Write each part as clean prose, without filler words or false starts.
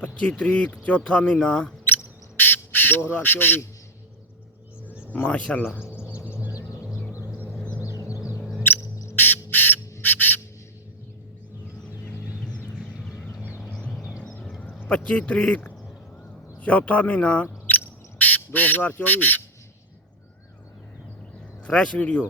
पच्चीस तरीक चौथा महीना 2024 माशाल्लाह। 25 तरीक चौथा महीना 2024 फ्रेश वीडियो।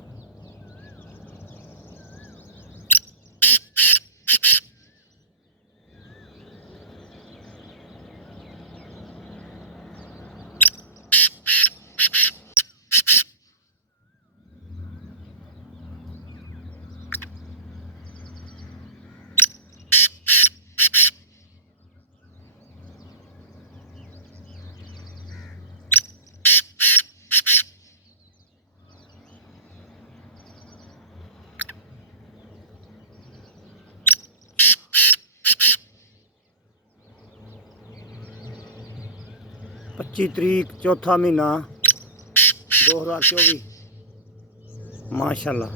पच्चीस तरीक चौथा महीना 2024 माशाल्लाह।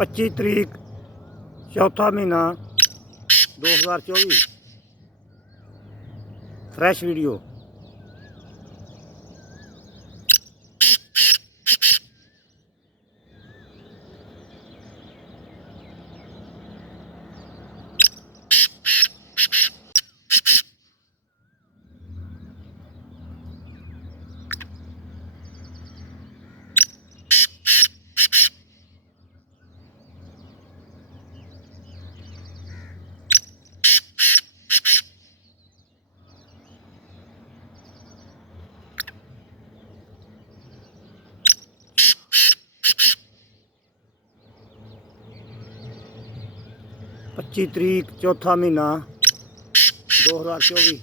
25 तरीक चौथा महीना 2024 फ्रेश वीडियो। पच्चीस तरीक चौथा महीना 2024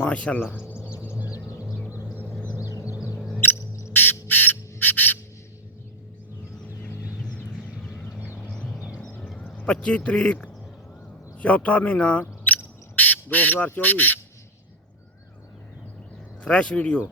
माशाल्लाह। 25 तरीक चौथा महीना 2024 फ्रेश वीडियो।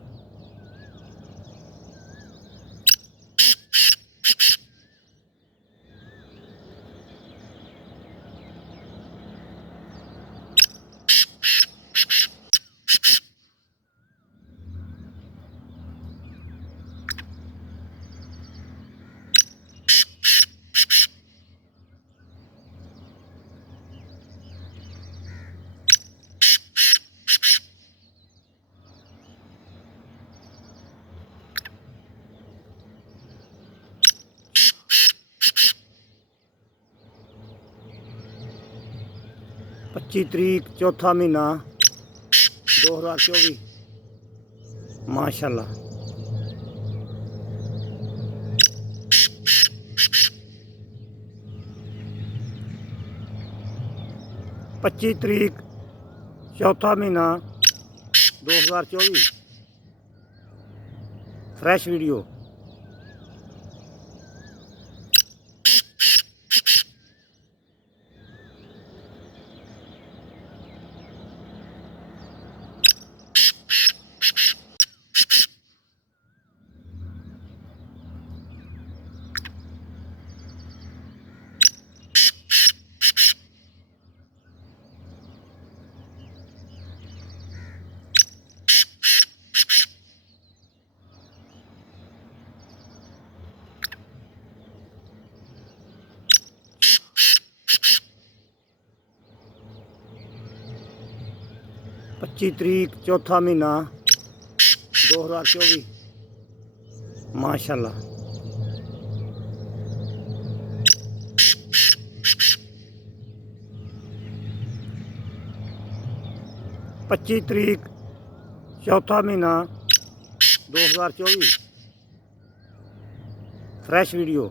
पच्चीस तरीक चौथा महीना 2024 माशाल्लाह। 25 तरीक चौथा महीना 2024 फ्रेश वीडियो। पच्चीस तरीक चौथा महीना 2024 माशाल्लाह। 25 तरीक चौथा महीना 2024 फ्रेश वीडियो।